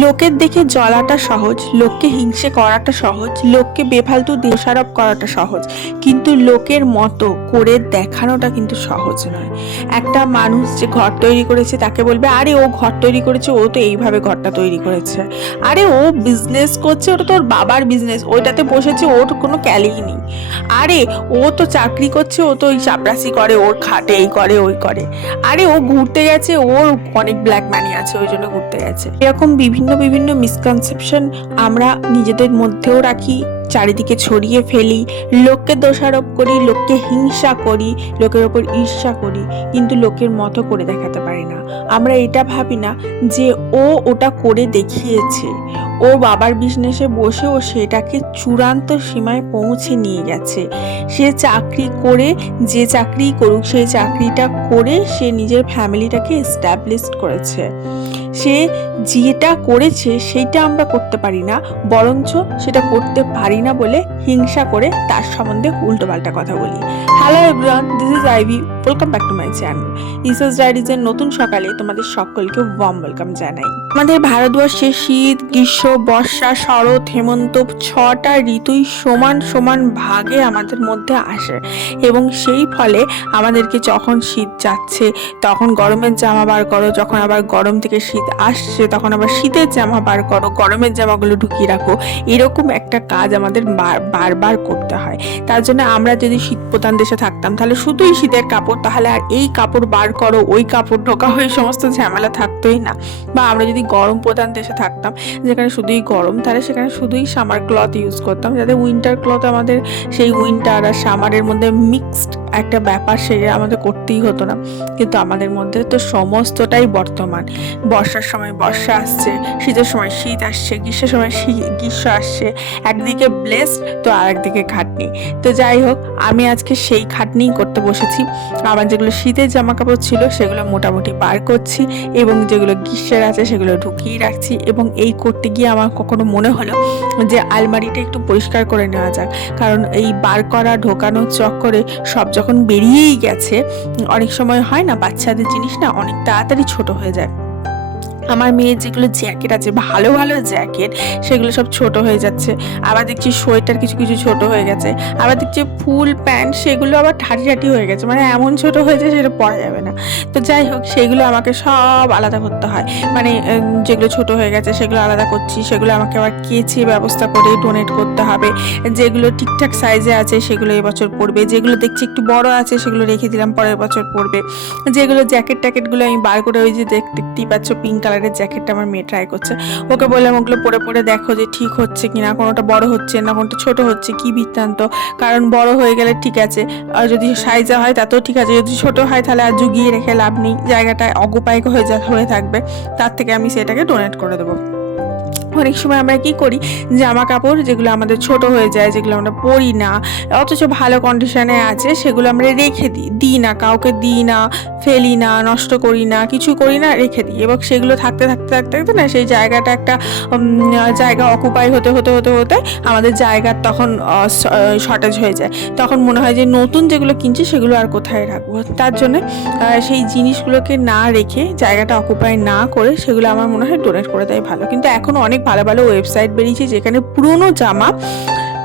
লোকের দেখে জ্বলাটা সহজ, লোককে হিংসে করাটা সহজ, লোককে বেফালতু দোষারোপ করাটা সহজ। কিন্তু লোকের মতো করে দেখানোটা কিন্তু সহজ নয়। একটা মানুষ যে ঘর তৈরি করেছে তাকে বলবে, আরে, ও ঘর তৈরি করেছে, ও তো এইভাবে ঘরটা তৈরি করেছে। আরে, ও বিজনেস করছে, ওটা তোর বাবার বিজনেস ওইটাতে বসেছে, ওর কোনো ক্যালেই নেই। আরে, ও তো চাকরি করছে, ও তো ওই চাপরাসি করে, ওর খাটে এই করে, ওই করে। আরে, ও ঘুরতে গেছে, ওর অনেক ব্ল্যাক মানি আছে, ওই জন্য ঘুরতে গেছে। এরকম বিভিন্ন বিভিন্ন মিসকনসেপশন আমরা নিজেদের মধ্যেও রাখি, চারিদিকে ছড়িয়ে ফেলি, লোককে দোষারোপ করি, লোককে হিংসা করি, লোকের ওপর ঈর্ষা করি, কিন্তু লোকের মতো করে দেখাতে পারি না। আমরা এটা ভাবি না যে ও ওটা করে দেখিয়েছে। ও বাবার বিজনেসে বসে ও সেটাকে চূড়ান্ত সীমায় পৌঁছে নিয়ে গেছে। সে চাকরি করে, যে চাকরি করুক, সেই চাকরিটা করে সে নিজের ফ্যামিলিটাকে এস্টাবলিশ করেছে। সে যেটা করেছে সেইটা আমরা করতে পারি না, বরঞ্চ সেটা করতে পারি না বলে হিংসা করে তার সম্বন্ধে উল্টোপাল্টা কথা বলি। Hello everyone this is Ivy welcome back to my channel research ডায়েরিজের নতুন সকালে তোমাদের সকলকে ওয়ার্ম ওয়েলকাম জানাই। আমাদের ভারতবর্ষে শীত, গ্রীষ্ম, বর্ষা, শরৎ, হেমন্ত ছটা ঋতুই সমান সমান ভাগে আমাদের মধ্যে আসে এবং সেই ফলে আমাদেরকে যখন শীত যাচ্ছে, তখন গরমের জামা বার করো, যখন আবার গরম থেকে শীত আসছে, তখন আবার শীতের জামা বার করো, গরমের জামাগুলো ঢুকিয়ে রাখো, এরকম একটা কাজ আমাদের বারবার করতে হয়। তার জন্য আমরা যদি শীত প্রধান দেশে থাকতাম, তাহলে শুধুই শীতের কাপড় তাহলে আর এই কাপড় বার করো, ওই কাপড় ঢোকা হয়ে সমস্ত ঝামেলা থাকতোই না। বা আমরা যদি গরম প্রধান দেশে থাকতাম, যেখানে শুধুই গরম তাহলে সেখানে শুধুই সামার ক্লথ ইউজ করতাম, যাতে উইন্টার ক্লথ আমাদের সেই উইন্টার আর সামারের মধ্যে মিক্সড একটা ব্যাপার সেটা আমাদের করতেই হতো না। কিন্তু আমাদের মধ্যে তো সমস্তটাই বর্তমান। বর্ষার সময় বর্ষা আসছে, শীতের সময় শীত আসছে, গ্রীষ্মের সময় গ্রীষ্ম আসছে, একদিকে ব্লেসড তো আর একদিকে খাটনি। তো যাই হোক, আমি আজকে সেই খাটনিই করতে বসেছি। আমার যেগুলো শীতের জামা কাপড় ছিল সেগুলো মোটামুটি বার করছি এবং যেগুলো গ্রীষ্মের আছে সেগুলো ঢুকিয়ে রাখছি এবং এই করতে গিয়ে আমার কখনো মনে হলো যে আলমারিটা একটু পরিষ্কার করে নেওয়া যাক। কারণ এই বার করা ঢোকানো চক্করে সব যখন বেরিয়েই গেছে অনেক সময় হয় না, বাচ্চাদের জিনিস না অনেক তাড়াতাড়ি ছোট হয়ে যায়। আমার মেয়ের যেগুলো জ্যাকেট আছে, ভালো ভালো জ্যাকেট, সেগুলো সব ছোট হয়ে যাচ্ছে। আবার দেখছি সোয়েটার কিছু কিছু ছোট হয়ে গেছে। আবার দেখছি ফুল প্যান্ট, সেগুলো আবার ঠাটি ঠাটি হয়ে গেছে। মানে এমন ছোট হয়েছে সেটা পরা যাবে না। তো যাই হোক, সেগুলো আমাকে সব আলাদা করতে হয়। মানে যেগুলো ছোট হয়ে গেছে, সেগুলো আলাদা করছি। সেগুলো আমাকে আবার কেচে ব্যবস্থা করে ডোনেট করতে হবে। যেগুলো ঠিকঠাক সাইজে আছে, সেগুলো এবছর পড়বে যেগুলো দেখছি একটু বড় আছে, সেগুলো রেখে দিলাম, পরের বছর পড়বে যেগুলো জ্যাকেট ট্যাকেটগুলো আমি বার করে ওই যে দেখ- দেখতেই পাচ্ছ পিঙ্ক কালারের জ্যাকেটটা আমার মেয়ে ট্রাই করছে। ওকে বললাম, ওগুলো পরে পরে দেখো যে ঠিক হচ্ছে কিনা, কোনোটা বড় হচ্ছে না, কোনোটা ছোট হচ্ছে, কি বৃত্তান্ত? কারণ বড় হয়ে গেলে ঠিক আছে, আর যদি সাইজে হয় তাতেও ঠিক আছে, যদি ছোট হয় তাহলে আর জুগিয়ে রেখে লাভ নেই, জায়গাটা অগোপায়ক হয়ে যা, হয়ে থাকবে, তার থেকে আমি সেটাকে ডোনেট করে দেবো। অনেক সময় আমরা কি করি জামা কাপড় যেগুলো আমাদের ছোট হয়ে যায়, যেগুলো আমরা পরি না, অথচ ভালো কন্ডিশনে আছে, সেগুলো আমরা রেখে দিই। দিই না, কাউকে দিই না, ফেলি না, নষ্ট করি না, কিছু করি না, রেখে দিই। এবং সেগুলো থাকতে থাকতে থাকতে থাকতে না সেই জায়গাটা একটা জায়গা অকুপাই হতে হতে হতে হতে আমাদের জায়গার তখন শর্টেজ হয়ে যায়। তখন মনে হয় যে নতুন যেগুলো কিনছি সেগুলো আর কোথায় রাখব? তার জন্য সেই জিনিসগুলোকে না রেখে জায়গাটা অকুপাই না করে সেগুলো আমার মনে হয় ডোনেট করে দেয় ভালো। কিন্তু এখন অনেক ভালো ভালো ওয়েবসাইট বেরিয়েছে যেখানে পুরনো জামা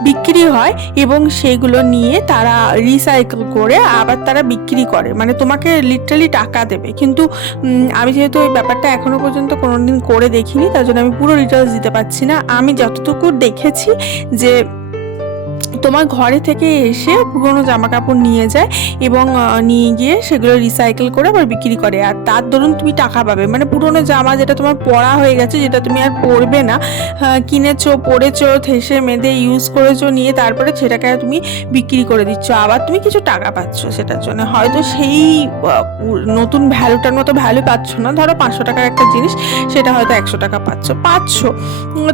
বিক্রি হয় এবং সেগুলো নিয়ে তারা রিসাইকেল করে আবার তারা বিক্রি করে। মানে তোমাকে লিটারালি টাকা দেবে। কিন্তু আমি যেহেতু ওই ব্যাপারটা এখনও পর্যন্ত কোনো দিন করে দেখিনি, তার জন্য আমি পুরো ডিটেলস দিতে পারছি না। আমি যতটুকু দেখেছি যে তোমার ঘরে থেকে এসে পুরোনো জামা কাপড় নিয়ে যায় এবং নিয়ে গিয়ে সেগুলো রিসাইকেল করে আবার বিক্রি করে। আর তার দরুন তুমি টাকা পাবে। মানে পুরোনো জামা যেটা তোমার পরা হয়ে গেছে, যেটা তুমি আর পরবে না কিনেছো, পরেছো থেসে মেঁধে ইউজ করেছ, নিয়ে তারপরে সেটাকে তুমি বিক্রি করে দিচ্ছ। আবার তুমি কিছু টাকা পাচ্ছ সেটার জন্য। হয়তো সেই নতুন ভ্যালুটার মতো ভ্যালু পাচ্ছ না। ধরো পাঁচশো টাকার একটা জিনিস, সেটা হয়তো একশো টাকা পাচ্ছ। পাচ্ছ।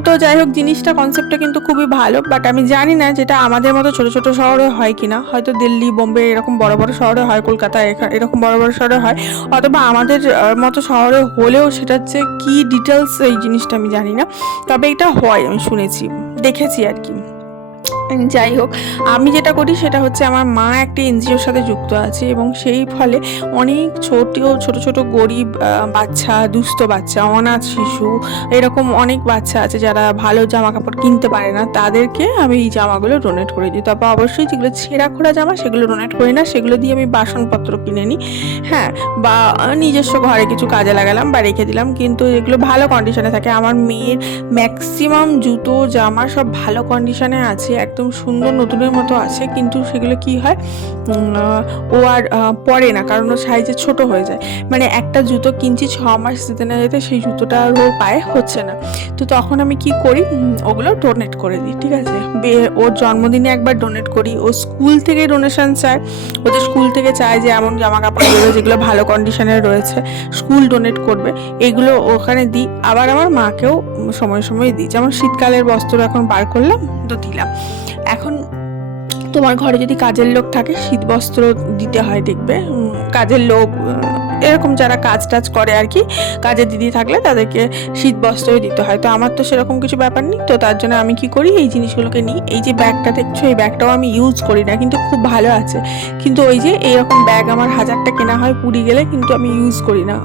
তো যাই হোক, জিনিসটা কনসেপ্টটা কিন্তু খুবই ভালো বাট আমি জানি না যেটা আমাদের মতো ছোট ছোট শহরে হয় কিনা? হয়তো দিল্লি, বোম্বে এরকম বড় বড় শহরে হয় কলকাতা এরকম বড় বড় শহরে হয়। অথবা আমাদের মতো শহরে হলেও সেটা হচ্ছে কী ডিটেলস এই জিনিসটা আমি জানি না। তবে এটা হয়, আমি শুনেছি, দেখেছি আর কি। যাই হোক, আমি যেটা করি সেটা হচ্ছে আমার মা একটি এনজিওর সাথে যুক্ত আছে এবং সেই ফলে অনেক ছোট ছোট ছোট গরিব বাচ্চা, দুস্থ বাচ্চা, অনাথ শিশু এরকম অনেক বাচ্চা আছে যারা ভালো জামা কাপড় কিনতে পারে না। তাদেরকে আমি এই জামাগুলো ডোনেট করে দিই। তারপর অবশ্যই যেগুলো ছেঁড়া খোড়া জামা সেগুলো ডোনেট করি না, সেগুলো দিয়ে আমি বাসনপত্র কিনে নিই। হ্যাঁ বা নিজস্ব ঘরে কিছু কাজে লাগালাম বা রেখে দিলাম, কিন্তু এগুলো ভালো কন্ডিশনে থাকে। আমার মেয়ের ম্যাক্সিমাম জুতো, জামা সব ভালো কন্ডিশনে আছে। একদম সুন্দর নতুনের মতো আছে, কিন্তু সেগুলো কি হয় ও আর পরে না, কারণ ও সাইজে ছোট হয়ে যায়। মানে একটা জুতো কিনছি ছ মাস যেতে না যেতে, সেই জুতোটা আর ওর পায়ে, হচ্ছে না। তো তখন আমি কি করি ওগুলো ডোনেট করে দিই, ঠিক আছে? ওর জন্মদিনে একবার ডোনেট করি, ও স্কুল থেকে ডোনেশন চায় ও ওদের স্কুল থেকে চায় যে এমন জামা কাপড় দেবে যেগুলো ভালো কন্ডিশনে রয়েছে স্কুল ডোনেট করবে, এগুলো ওখানে দিই, আবার আমার মাকেও সময় সময় দিই। যেমন শীতকালের বস্ত্র এখন বার করলাম, তো দিলাম। এখন তোমার ঘরে যদি কাজের লোক থাকে শীত বস্ত্র দিতে হয় দেখবে। কাজের লোক এরকম যারা কাজ টাজ করে আর কি কাজের দিদি থাকলে তাদেরকে শীত বস্ত্রই দিতে হয়। তো আমার তো সেরকম কিছু ব্যাপার নেই, তো তার জন্য আমি কি করি, এই জিনিসগুলোকে নিই। এই যে ব্যাগটা দেখছ, এই ব্যাগটাও আমি ইউজ করি না, কিন্তু খুব ভালো আছে। কিন্তু ওই যে এইরকম ব্যাগ আমার হাজারটা কেনা হয় পুরী গেলে, কিন্তু আমি ইউজ করি না।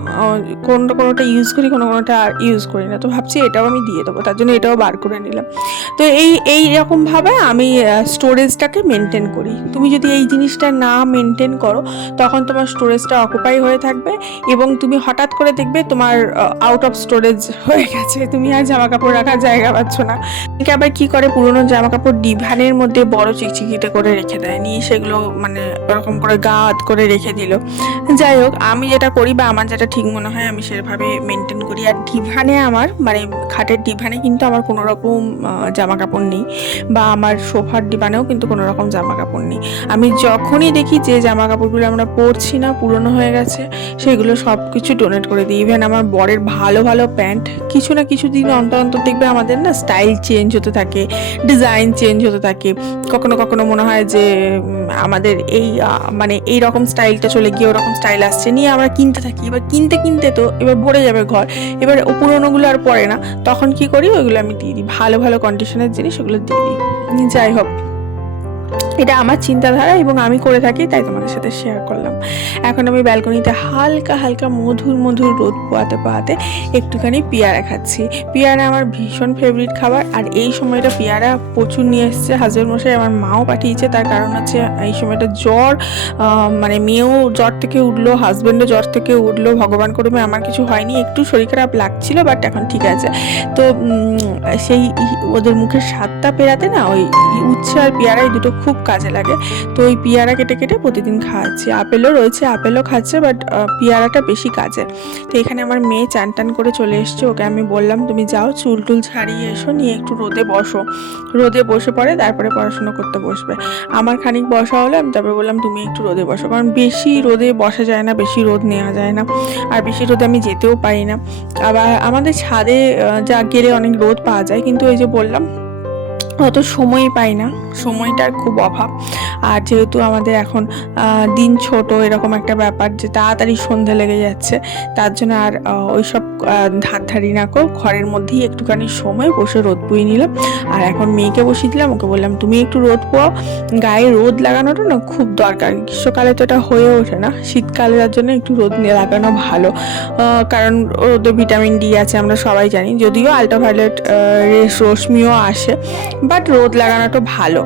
কোনোটা কোনোটা ইউজ করি, কোনো কোনোটা আর ইউজ করি না। তো ভাবছি এটাও আমি দিয়ে দেবো, তার জন্য এটাও বার করে নিলাম। তো এই এই রকমভাবে আমি স্টোরেজটাকে মেনটেন করি। তুমি যদি এই জিনিসটা না মেনটেন করো, তখন তোমার স্টোরেজটা অকুপাই হয়ে থাকবে। এবং তুমি হঠাৎ করে দেখবে তোমার আউট অফ স্টোরেজ হয়ে গেছে। তুমি আর জামা কাপড় রাখার জায়গা পাচ্ছ না। অনেকে আবার কি করে পুরোনো জামা কাপড় ডিভানের মধ্যে বড় চিকচিকিতে করে রেখে দেয়? নিয়ে সেগুলো মানে ওরকম করে গাদ করে রেখে দিল। যাই হোক, আমি যেটা করি বা আমার যেটা ঠিক মনে হয়, আমি সেভাবে মেনটেন করি। আর ডিভানে আমার মানে খাটের ডিভানে কিন্তু আমার কোনো রকম জামা কাপড় নেই বা আমার সোফার ডিভানেও কিন্তু কোনো রকম জামা কাপড় নেই। আমি যখনই দেখি যে জামা কাপড়গুলো আমরা পরছি না, পুরনো হয়ে গেছে সেগুলো সব কিছু ডোনেট করে দিই. ইভেন আমার বরের ভালো ভালো প্যান্ট কিছু না কিছু দিন অন্তর অন্তর দেখবে আমাদের না স্টাইল চেঞ্জ হতে থাকে ডিজাইন চেঞ্জ হতে থাকে। কখনো কখনো মনে হয় যে আমাদের এই মানে এই রকম স্টাইলটা চলে গিয়ে ওরকম স্টাইল আসছে। নিয়ে আমরা কিনতে থাকি। এবার কিনতে কিনতে তো এবার ভরে যাবে ঘর। এবার পুরোনোগুলো আর পড়ে না। তখন কি করি? ওইগুলো আমি দিয়ে দিই। ভালো ভালো কন্ডিশনের জিনিস ওগুলো দিয়ে দিই। যাই হোক। এটা আমার চিন্তাধারা এবং আমি করে থাকি, তাই তোমাদের সাথে শেয়ার করলাম। এখন আমি ব্যালকনিতে হালকা হালকা মধুর মধুর রোদ পোয়াতে পোয়াতে একটুখানি পেয়ারা খাচ্ছি। পেয়ারা আমার ভীষণ ফেভারিট খাবার আর এই সময়টা পেয়ারা প্রচুর নিয়ে এসছে। হাজবেন্ড মশাই আমার মাও পাঠিয়েছে, তার কারণ হচ্ছে এই সময়টা জ্বর মানে মেয়েও জ্বর থেকে উঠল হাজবেন্ডও জ্বর থেকে উঠল, ভগবান করবে আমার কিছু হয়নি। একটু শরীর খারাপ লাগছিল বাট এখন ঠিক আছে। তো সেই ওদের মুখের স্বাদটা পেরাতে না, ওই উচ্ছে আর পেয়ারা এই দুটো খুব কাজে লাগে। তো ওই পেয়ারা কেটে কেটে প্রতিদিন খাওয়াচ্ছি আপেলও রয়েছে, আপেলও খাচ্ছে বাট পেয়ারাটা বেশি কাজে। তো এখানে আমার মেয়ে চান টান করে চলে এসছে। ওকে আমি বললাম, তুমি যাও, চুল টুল ছাড়িয়ে এসো, নিয়ে একটু রোদে বসো। রোদে বসে পড়ে, তারপরে পড়াশোনা করতে বসবে। আমার খানিক বসা হলো, আমি তারপরে বললাম, তুমি একটু রোদে বসো। কারণ বেশি রোদে বসা যায় না, বেশি রোদ নেওয়া যায় না। আর বেশি রোদে আমি যেতেও পারি না। আবার আমাদের ছাদে যা গেলে অনেক রোদ পাওয়া যায়। কিন্তু ওই যে বললাম অত সময় পাই না। সময়টার খুব অভাব। আর যেহেতু আমাদের এখন দিন ছোট এরকম একটা ব্যাপার যে তাড়াতাড়ি সন্ধে লেগে যাচ্ছে তার জন্য আর ওইসব আহ, ধার ধারি না কর ঘরের মধ্যেই একটুখানি সময় বসে রোদ পুয়ে নিলাম। আর এখন মেয়েকে বসিয়ে দিলাম ওকে বললাম তুমি একটু রোদ পোয়াও। গায়ে রোদ লাগানোটা না খুব দরকার। গ্রীষ্মকালে তো এটা হয়ে ওঠে না। শীতকালে তার জন্য একটু রোদ লাগানো ভালো। কারণ রোদে ভিটামিন ডি আছে আমরা সবাই জানি। যদিও আলট্রাভায়োলেট রশ্মিও আসে। বাট রোদ লাগানোটা ভালো।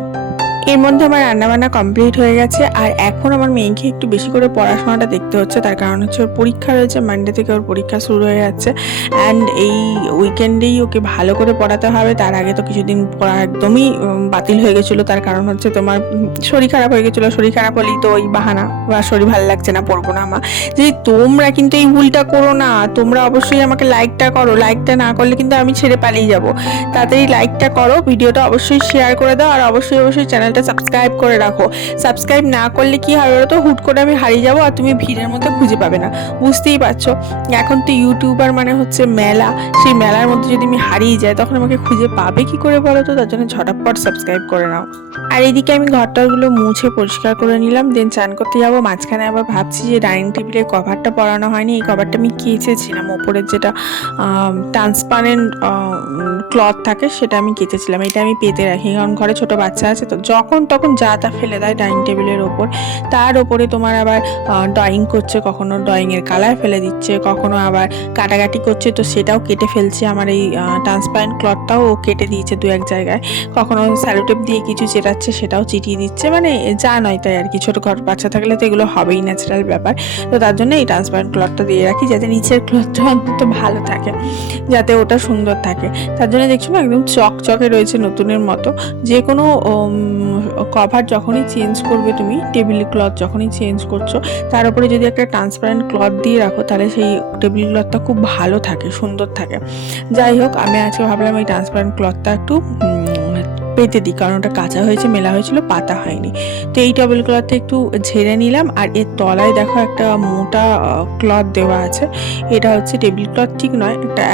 এর মধ্যে আমার রান্নাবান্না কমপ্লিট হয়ে গেছে, আর এখন আমার মেয়েকে একটু বেশি করে পড়াশোনাটা দেখতে হচ্ছে। তার কারণ হচ্ছে ওর পরীক্ষা রয়েছে মানডে থেকে ওর পরীক্ষা শুরু হয়ে যাচ্ছে। অ্যান্ড এই উইকেন্ডেই ওকে ভালো করে পড়াতে হবে। তার আগে তো কিছুদিন পড়া একদমই বাতিল হয়ে গেছিল। তার কারণ হচ্ছে তোমার শরীর খারাপ হয়ে গেছিল। শরীর খারাপ হলেই তো ওই বাহানা বা শরীর ভালো লাগছে না, পড়ব না আমার যে তোমরা কিন্তু এই ভুলটা করো না। তোমরা অবশ্যই আমাকে লাইকটা করো। লাইকটা না করলে কিন্তু আমি ছেড়ে পালিয়ে যাব। তাড়াতাড়ি লাইকটা করো। ভিডিওটা অবশ্যই শেয়ার করে দাও। আর অবশ্যই অবশ্যই চ্যানেলটা চ্যানেলটা সাবস্ক্রাইব করে রাখো। সাবস্ক্রাইব না করলে কি হবে তো হুট করে আমি হারিয়ে যাব আর তুমি ভিড়ের মধ্যে খুঁজে পাবে না। বুঝতেই পারছ? এখন তো ইউটিউবার মানে হচ্ছে মেলা। সেই মেলার মধ্যে যদি আমি হারিয়ে যাই, তখন আমাকে খুঁজে পাবে কি করে বলো তো? তার জন্য ঝটাপট সাবস্ক্রাইব করে নাও। আর এদিকে আমি ঘরটাগুলো মুছে পরিষ্কার করে নিলাম দেন চান করতে যাব। মাঝখানে আবার ভাবছি যে ডাইনিং টেবিলের কভারটা পরানো হয়নি। এই কভারটা আমি কেচেছিলাম। ওপরের যেটা ট্রান্সপারেন্ট ক্লথ থাকে, সেটা আমি কেচেছিলাম। এটা আমি পেতে রাখি। কারণ ঘরে ছোট বাচ্চা আছে, তো যখন তখন যা তা ফেলে দেয় ডাইনিং টেবিলের ওপর। তার ওপরে তোমার আবার ড্রয়িং করছে, কখনো ড্রয়িংয়ের কালার ফেলে দিচ্ছে, কখনো আবার কাটাকাটি করছে। তো সেটাও কেটে ফেলছে আমার এই ট্রান্সপারেন্ট ক্লথটাও ও কেটে দিয়েছে দু এক জায়গায়। কখনো স্যালোটেপ দিয়ে কিছু চেটাচ্ছে, সেটাও চিটিয়ে দিচ্ছে। মানে যা নয় তাই আর কি, ছোটো ঘর বাচ্চা থাকলে তো এগুলো হবেই ন্যাচারাল ব্যাপার। তো তার জন্য এই ট্রান্সপারেন্ট ক্লথটা দিয়ে রাখি, যাতে নিচের ক্লথটা অন্তত ভালো থাকে, যাতে ওটা সুন্দর থাকে। তার জন্য দেখছ না, একদম চকচকে রয়েছে নতুনের মতো। যে কোনো কভার যখনই চেঞ্জ করবে তুমি টেবিল ক্লথ যখনই চেঞ্জ করছ, তার উপরে যদি একটা ট্রান্সপারেন্ট ক্লথ দিয়ে রাখো, তাহলে সেই টেবিল ক্লথটা খুব ভালো থাকে, সুন্দর থাকে। যাই হোক, আমি আজকে ভাবলাম এই ট্রান্সপারেন্ট ক্লথটা একটু পেতে দিই, কারণ ওটা কাঁচা হয়েছে, মেলা হয়েছিল, পাতা হয়নি। তো এই টেবিল ক্লথটা একটু ঝেড়ে নিলাম, আর এর তলায় দেখো একটা মোটা ক্লথ দেওয়া আছে। এটা হচ্ছে টেবিল ক্লথ ঠিক নয়, একটা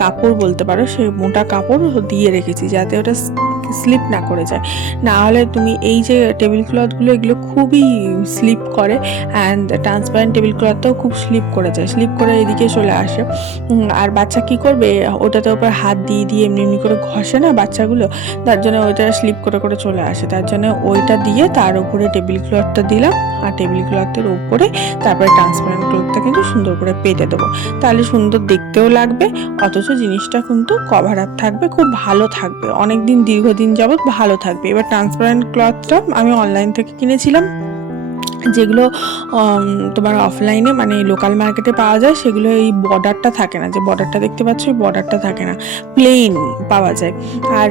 কাপড় বলতে পারো, সেই মোটা কাপড় দিয়ে রেখেছি, যাতে ওটা স্লিপ না করে যায়। না হলে তুমি এই যে টেবিল ক্লথগুলো এগুলো খুবই স্লিপ করে অ্যান্ড ট্রান্সপারেন্ট টেবিল ক্লথটাও খুব স্লিপ করে যায়। স্লিপ করে এদিকে চলে আসে। আর বাচ্চা কি করবে? ওটাতে ওপর হাত দিয়ে দিয়ে এমনি এমনি করে ঘষে না বাচ্চাগুলো? তার জন্য ওইটা স্লিপ করে করে চলে আসে। তার জন্য ওইটা দিয়ে তার উপরে টেবিল ক্লথটা দিলাম আর টেবিল ক্লথের উপরে তারপরে ট্রান্সপারেন্ট ক্লথটা কিন্তু সুন্দর করে পেতে দেবো। তাহলে সুন্দর দেখতেও লাগবে, অথচ জিনিসটা কিন্তু কভার আপ থাকবে, খুব ভালো থাকবে। অনেক দিন দীর্ঘদিন যাবৎ ভালো থাকবে। এবার ট্রান্সপারেন্ট ক্লথটা আমি অনলাইন থেকে কিনেছিলাম। যেগুলো তোমার অফলাইনে মানে লোকাল মার্কেটে পাওয়া যায়, সেগুলো এই বর্ডারটা থাকে না। যে বর্ডারটা দেখতে পাচ্ছ এই বর্ডারটা থাকে না। প্লেন পাওয়া যায়। আর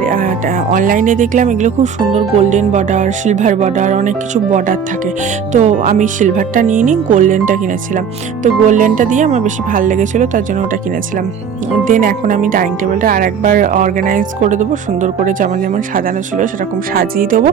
অনলাইনে দেখলাম এগুলো খুব সুন্দর গোল্ডেন বর্ডার সিলভার বর্ডার অনেক কিছু বর্ডার থাকে। তো আমি সিলভারটা নিয়ে নিই গোল্ডেনটা কিনেছিলাম। তো গোল্ডেনটা দিয়ে আমার বেশি ভালো লেগেছিলো, তার জন্য ওটা কিনেছিলাম। দেন এখন আমি ডাইনিং টেবিলটা আর একবার অর্গানাইজ করে দেবো, সুন্দর করে যেমন যেমন সাজানো ছিল, সেরকম সাজিয়ে দেবো।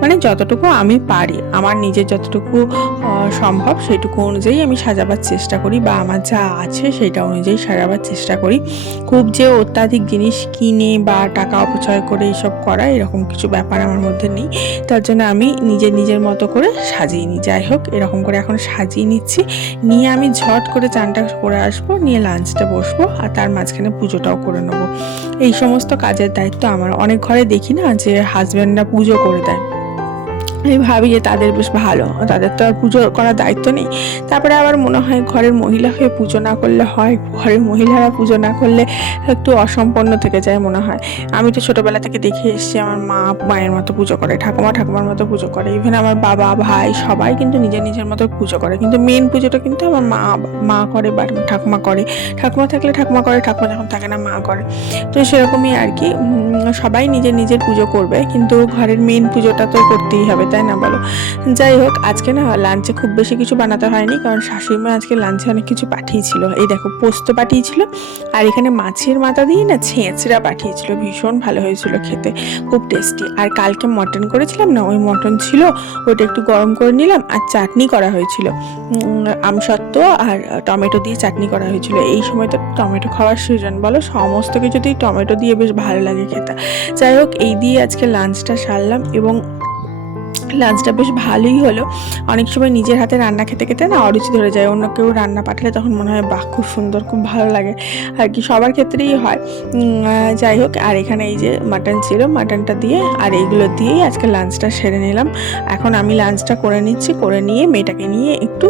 মানে যতটুকু আমি পারি, আমার নিজের যতটুকু আহ, সম্ভব সেইটুকু অনুযায়ী আমি সাজাবার চেষ্টা করি বা আমার যা আছে সেটা অনুযায়ী সাজাবার চেষ্টা করি। খুব যে অত্যাধিক জিনিস কিনে বা টাকা অপচয় করে এইসব করা এরকম কিছু ব্যাপার আমার মধ্যে নেই। তার জন্য আমি নিজের নিজের মতো করে সাজিয়ে নিই যাই হোক এরকম করে এখন সাজিয়ে নিচ্ছি। নিয়ে আমি ঝট করে চানটা করে আসব নিয়ে লাঞ্চটা বসবো আর তার মাঝখানে পুজোটাও করে নেব। এই সমস্ত কাজের দায়িত্ব আমার। অনেক ঘরে দেখি না যে হাজব্যান্ডরা পুজো করে দেয়। আমি ভাবি যে তাদের বেশ ভালো। তাদের তো আর পুজো করার দায়িত্ব নেই। তারপরে আবার মনে হয় ঘরের মহিলা হয়ে পুজো না করলে হয়। ঘরের মহিলারা পুজো না করলে একটু অসম্পন্ন থেকে যায় মনে হয়। আমি তো ছোটোবেলা থেকে দেখে এসেছি আমার মা মায়ের মতো পুজো করে, ঠাকুমা ঠাকুমার মতো পুজো করে। ইভেন আমার বাবা, ভাই সবাই কিন্তু নিজের নিজের মতো পুজো করে। কিন্তু মেন পুজোটা কিন্তু আমার মা মা করে বা ঠাকুমা করে। ঠাকুমা থাকলে ঠাকুমা করে, ঠাকুমা যখন থাকে না মা করে। তো সেরকমই আর কি। সবাই নিজের নিজের পুজো করবে, কিন্তু ঘরের মেন পুজোটা তো করতেই হবে, তাই না বলো? যাই হোক, আজকে না লাঞ্চে খুব বেশি কিছু বানাতে হয়নি, কারণ শাশুড়ি মা আজকে লাঞ্চে অনেক কিছু পাঠিয়েছিল। এই দেখো, পোস্ত পাঠিয়েছিল, আর এখানে মাছের মাথা দিয়ে না ছেঁচড়া পাঠিয়েছিল, ভীষণ ভালো হয়েছিল খেতে, খুব টেস্টি আর কালকে মটন করেছিলাম না, ওই মটন ছিল, ওইটা একটু গরম করে নিলাম, আর চাটনি করা হয়েছিল। আমসত্ত্ব আর টমেটো দিয়ে চাটনি করা হয়েছিল। এই সময় তো টমেটো খাওয়ার সিজন বলো? সমস্ত কিছুতেই টমেটো দিয়ে বেশ ভালো লাগে খেতে। যাই হোক এই দিয়ে আজকে লাঞ্চটা সারলাম এবং লাঞ্চটা বেশ ভালোই হলো। অনেক সময় নিজের হাতে রান্না খেতে খেতে না অরুচি ধরে যায়। অন্য কেউ রান্না পাঠালে তখন মনে হয়, বাহ, খুব সুন্দর, খুব ভালো লাগে। আর কি, সবার ক্ষেত্রেই হয়। যাই হোক, আর এখানে এই যে মাটন ছিল মাটনটা দিয়ে আর এইগুলো দিয়েই আজকে লাঞ্চটা সেরে নিলাম। এখন আমি লাঞ্চটা করে নিচ্ছি, করে নিয়ে মেয়েটাকে নিয়ে একটু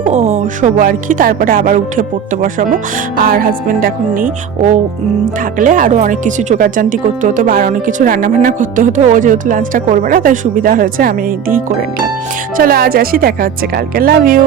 শোবো আর কি। তারপরে আবার উঠে পড়তে বসাবো। আর হাজব্যান্ড এখন নেই। ও থাকলে আরও অনেক কিছু জোগাড়জান্তি করতে হতো বা আর অনেক কিছু রান্নাবান্না করতে হতো। ও যেহেতু লাঞ্চটা করবে না, তাই সুবিধা হয়েছে। আমি এইটিই করে নিলাম। চলো আজ আসি দেখা হচ্ছে কালকে। Love you